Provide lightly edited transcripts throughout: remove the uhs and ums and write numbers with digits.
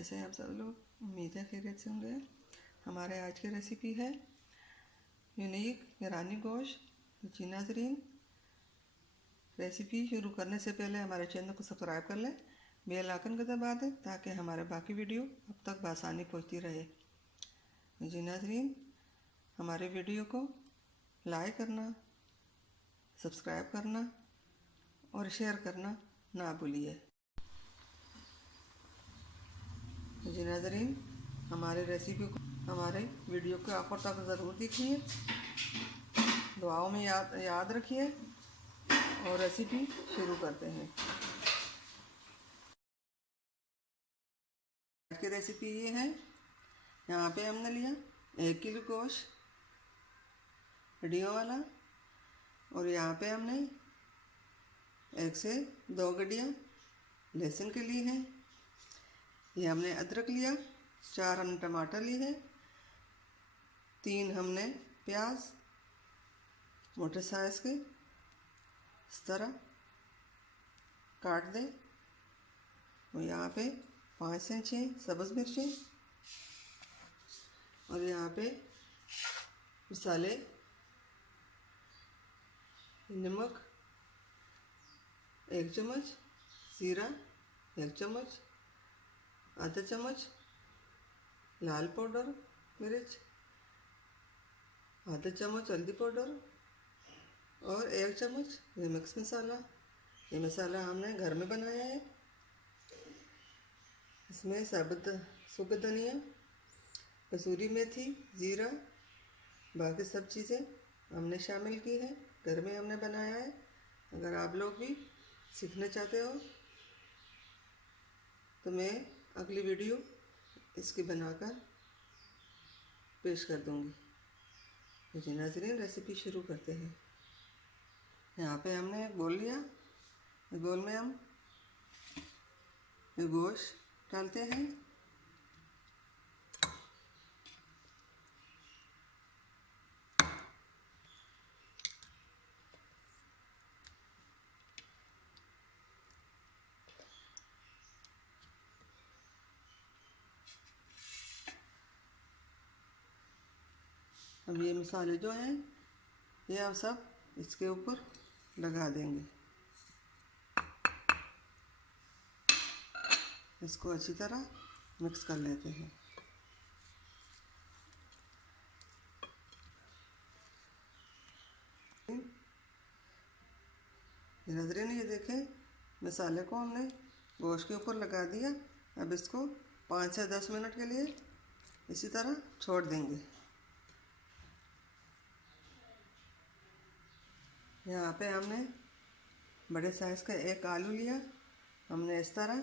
कैसे हैं आप सब लोग? उम्मीद है खैरियत से होंगे। हमारे आज की रेसिपी है यूनिक ईरानी गोश्त। तो जी नाज़रीन, रेसिपी शुरू करने से पहले हमारे चैनल को सब्सक्राइब कर लें, बेल आइकन को दबा दें ताकि हमारे बाकी वीडियो अब तक बआसानी पहुंचती रहे। जी नाज़रीन, हमारे वीडियो को लाइक करना, सब्सक्राइब करना और शेयर करना ना भूलिए। जी नाज़रीन, हमारे रेसिपी को, हमारे वीडियो को आखिर तक ज़रूर देखिए, दुआओं में याद रखिए और रेसिपी शुरू करते हैं। आज की रेसिपी ये है, यहाँ पे हमने लिया 1 किलो गोश्त हड्डियों वाला, और यहाँ पे हमने 1 से 2 गड्डियाँ लहसुन के लिए हैं। ये हमने अदरक लिया, 4 हमने टमाटर लिए हैं, 3 हमने प्याज मोटे साइज के इस तरह काट दें, और यहाँ पे 5 से 6 सब्ज़ मिर्चें, और यहाँ पे मसाले नमक 1 चम्मच, जीरा 1 चम्मच, आधा चम्मच लाल पाउडर मिर्च, आधा चम्मच हल्दी पाउडर और 1 चम्मच ये मिक्स मसाला। ये मसाला हमने घर में बनाया है। इसमें साबुत सूखा धनिया, कसूरी मेथी, जीरा, बाकी सब चीज़ें हमने शामिल की है, घर में हमने बनाया है। अगर आप लोग भी सीखना चाहते हो तो मैं अगली वीडियो इसकी बनाकर पेश कर दूंगी। जी नाज़रीन, रेसिपी शुरू करते हैं। यहाँ पे हमने एक बोल लिया, इस बोल में हम गोश्त डालते हैं। अब ये मसाले जो हैं ये हम सब इसके ऊपर लगा देंगे। इसको अच्छी तरह मिक्स कर लेते हैं। नाज़रीन, ये देखें, मसाले को हमने गोश्त के ऊपर लगा दिया। अब इसको 5 से 10 मिनट के लिए इसी तरह छोड़ देंगे। यहाँ पे हमने बड़े साइज़ का 1 आलू लिया, हमने इस तरह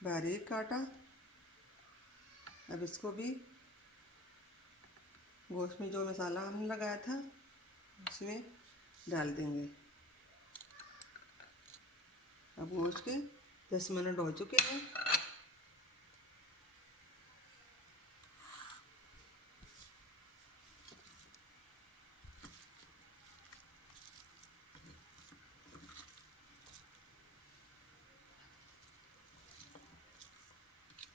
बारीक काटा। अब इसको भी गोश्त में जो मसाला हमने लगाया था उसमें डाल देंगे। अब गोश्त के 10 मिनट हो चुके हैं।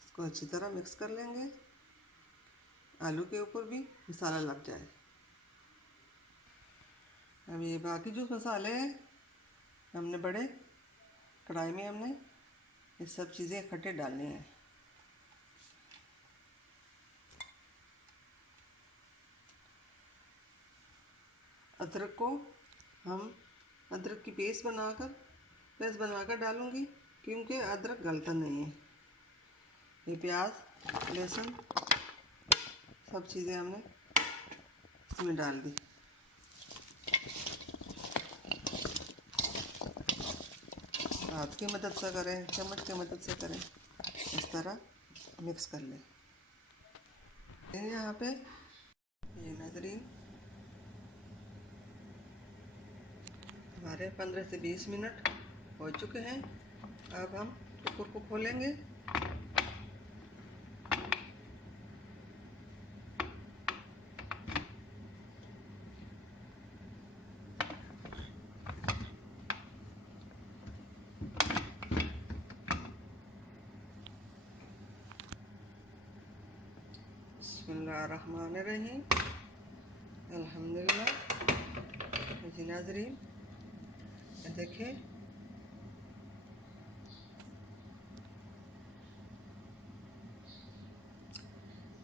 इसको अच्छी तरह मिक्स कर लेंगे, आलू के ऊपर भी मसाला लग जाए। अब ये बाकी जो मसाले हैं हमने बड़े कढ़ाई में हमने ये सब चीज़ें इकट्ठे डालनी हैं। अदरक को हम अदरक की पेस्ट बनाकर डालूंगी, क्योंकि अदरक गलता नहीं है। ये प्याज, लहसुन सब चीज़ें हमने इसमें डाल दी। हाथ की मदद से करें, चम्मच की मदद से करें, इस तरह मिक्स कर लें। यहाँ पे ये नाज़रीन, हमारे 15 से 20 मिनट हो चुके हैं। अब हम कुकर को खोलेंगे। बिस्मिल्लाहिर्रहमानिर्रहीम। अल्हम्दुलिल्लाह। जी नाज़रीन, ये देखें,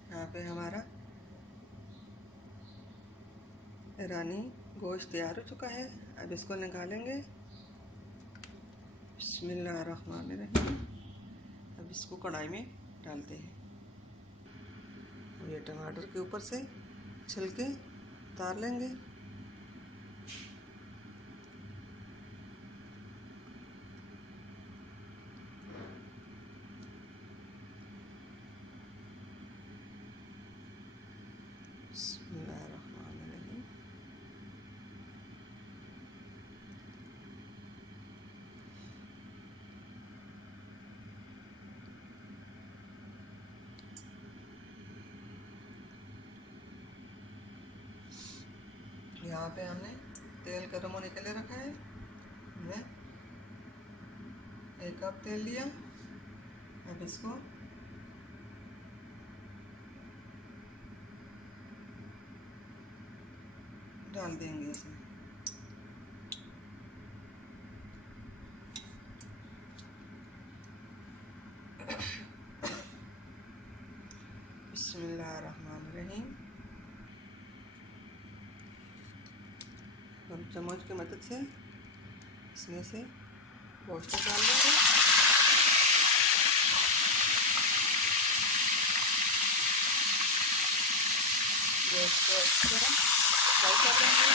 यहाँ पे हमारा ईरानी गोश्त तैयार हो चुका है। अब इसको निकालेंगे। बिस्मिल्लाहिर्रहमानिर्रहीम। अब इसको कढ़ाई में डालते हैं। ये टमाटर के ऊपर से छिलके उतार लेंगे। बिस्मिल्लाहिर्रहमानिर्रहीम। यहाँ पे हमने तेल गर्म होने के लिए रखा है। हमने 1 कप तेल लिया। अब इसको डाल देंगे इसमें। बिस्मिल्लाहिर्रहमानिर्रहीम। हम चम्मच की मदद से इसमें से गोश्त डाल देंगे। गोश्त को अच्छी तरह फ्राई कर देंगे।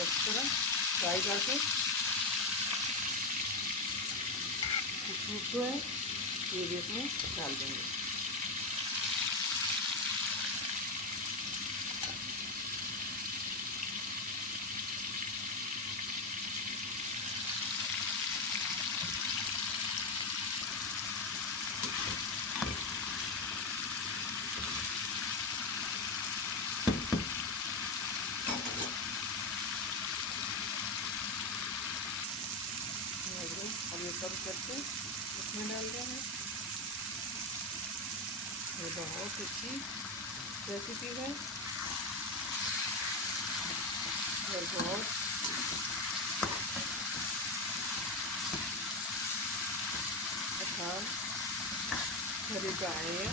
अच्छी तरह फ्राई करके सूप जो है ये भी इसमें डाल देंगे। अब ये सब करके इसमें डाल देंगे। ये बहुत अच्छी रेसिपी है और बहुत आसान तरीका है ये।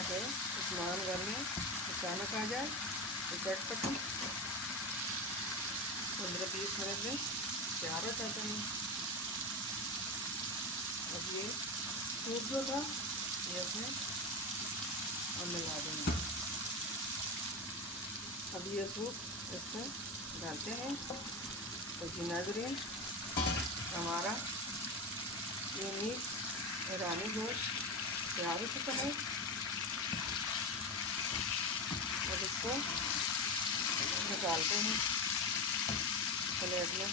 अगर मेहमान घर में अचानक आ जाए तो झटपट 15-20 मिनट में तैयार हो जाते हैं। अब ये सूप जो था ये उसमें हम मिला देंगे। अब ये सूप इसमें डालते हैं। तो जी नाज़रीन, हमारा यूनिक ईरानी गोश्त तैयार हो चुका है। अब इसको निकालते हैं प्लेट में।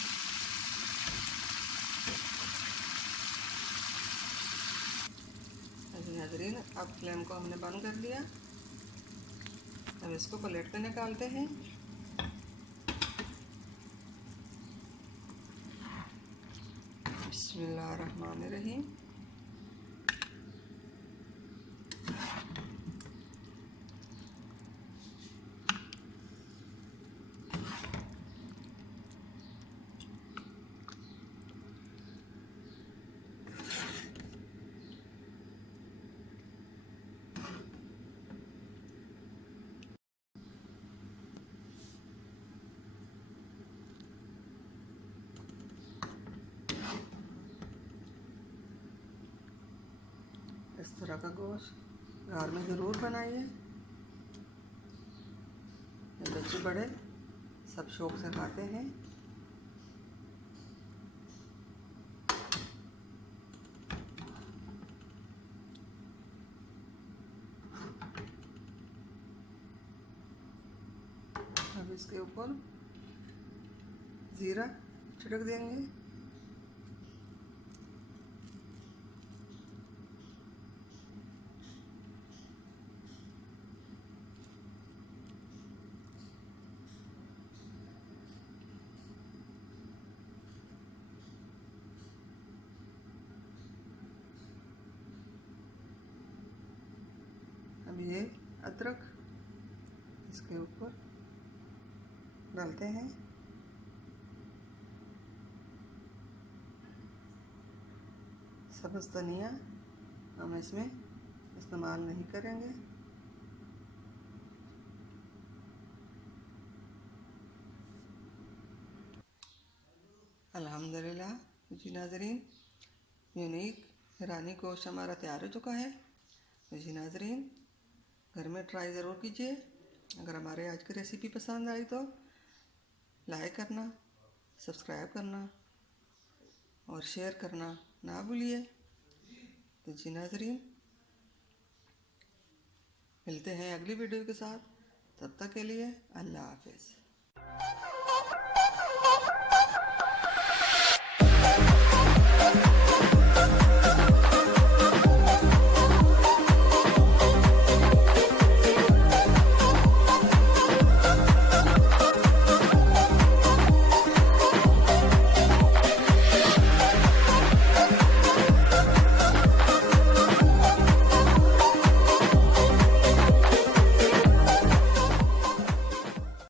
नाज़रीन, अब फ्लेम को हमने बंद कर दिया। अब इसको प्लेट पे निकालते हैं। बिस्मिल्लाहिर्रहमानिर्रहीम। इस तरह का गोश्त घर में ज़रूर बनाइए। बच्चे बड़े सब शौक से खाते हैं। अब इसके ऊपर ज़ीरा छिड़क देंगे। अब ये अदरक इसके ऊपर डालते हैं। सब्ज़ धनिया हम इसमें इस्तेमाल नहीं करेंगे। अल्हम्दुलिल्लाह जी नाज़रीन, यूनिक ईरानी गोश्त हमारा तैयार हो चुका है। जी नाज़रीन, घर में ट्राई ज़रूर कीजिए। अगर हमारे आज की रेसिपी पसंद आई तो लाइक करना, सब्सक्राइब करना और शेयर करना ना भूलिए। तो जी नाज़रीन, मिलते हैं अगली वीडियो के साथ। तब तक के लिए अल्लाह हाफ़िज़।